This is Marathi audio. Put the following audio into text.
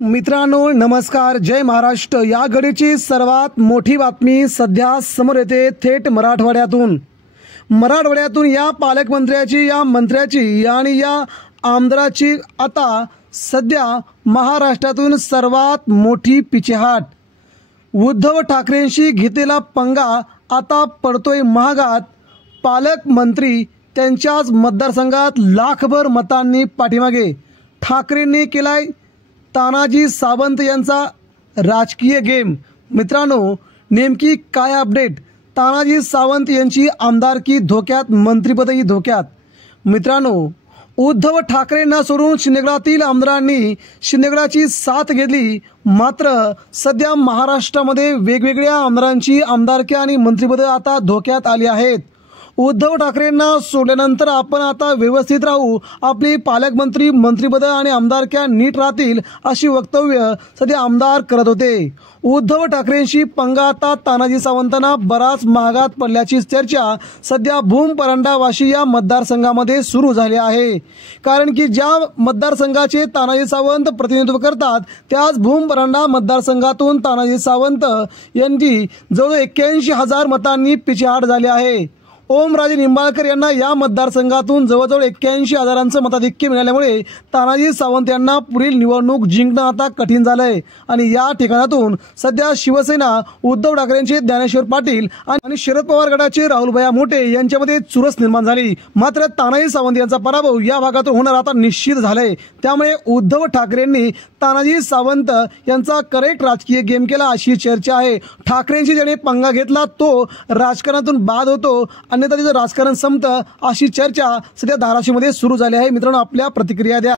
मित्रांनो नमस्कार, जय महाराष्ट्र। या घडीची सर्वात मोठी बातमी सध्या समोर येते थेट मराठवाड्यातून या पालकमंत्र्याची, या मंत्र्याची आणि या आमदाराची आता सध्या महाराष्ट्रातून सर्वात मोठी पिछेहाट। उद्धव ठाकरेंशी घेतलेला पंगा आता पडतोय महागात। पालकमंत्री त्यांच्याच मतदारसंघात लाखभर मतांनी पाठीमागे। ठाकरेंनी केलाय तानाजी सावंत यांचा राजकीय गेम। मित्रांनो नेमकी काय अपडेट? तानाजी सावंत यांची आमदारकी धोक्यात, मंत्रिपदही धोक्यात। मित्रांनो उद्धव ठाकरेंना सोडून शिंदेगडातील आमदारांनी शिंदेगडाची साथ घेतली, मात्र सध्या महाराष्ट्रामध्ये वेगवेगळ्या आमदारांची आमदारकी आणि मंत्रिपद आता धोक्यात आली आहेत। उद्धव ठाकरेंना सोडल्यानंतर आपण आता व्यवस्थित राहू, आपली पालकमंत्री, मंत्रिपद आणि आमदारक्या नीट राहतील अशी वक्तव्य सध्या आमदार करत होते। उद्धव ठाकरेंशी पंगा आता तानाजी सावंतांना बराच महागात पडल्याची चर्चा सध्या भूम परांडा वाशी या मतदारसंघामध्ये सुरू झाली आहे। कारण की ज्या मतदारसंघाचे तानाजी सावंत प्रतिनिधित्व करतात त्याच भूम परांडा मतदारसंघातून तानाजी सावंत यांची जवळजवळ 81,000 मतांनी पिछेहाट झाली आहे। ओमराजे निंबाळकर यांना या मतदारसंघातून जवळजवळ 81,000 मताधिक्य मिळाल्यामुळे तानाजी सावंत यांना पुढील निवडणूक जिंकणं आता कठीण झालंय। आणि या ठिकाणातून सध्या शिवसेना उद्धव ठाकरेंचे ज्ञानेश्वर पाटील आणि शरद पवार गटाचे राहुलभैया मोठे यांच्यामध्ये चुरस निर्माण झाली। मात्र तानाजी सावंत यांचा पराभव या भागातून होणार आता निश्चित झालाय। त्यामुळे उद्धव ठाकरेंनी तानाजी सावंत यांचा करेक्ट राजकीय गेम केला अशी चर्चा आहे। ठाकरेंशी ज्याने पंगा घेतला तो राजकारणातून बाद होतो, अन्यथा तिचं राजकारण संपतं अशी चर्चा सध्या धाराशिवमध्ये सुरू झाली आहे। मित्रांनो आपल्या प्रतिक्रिया द्या।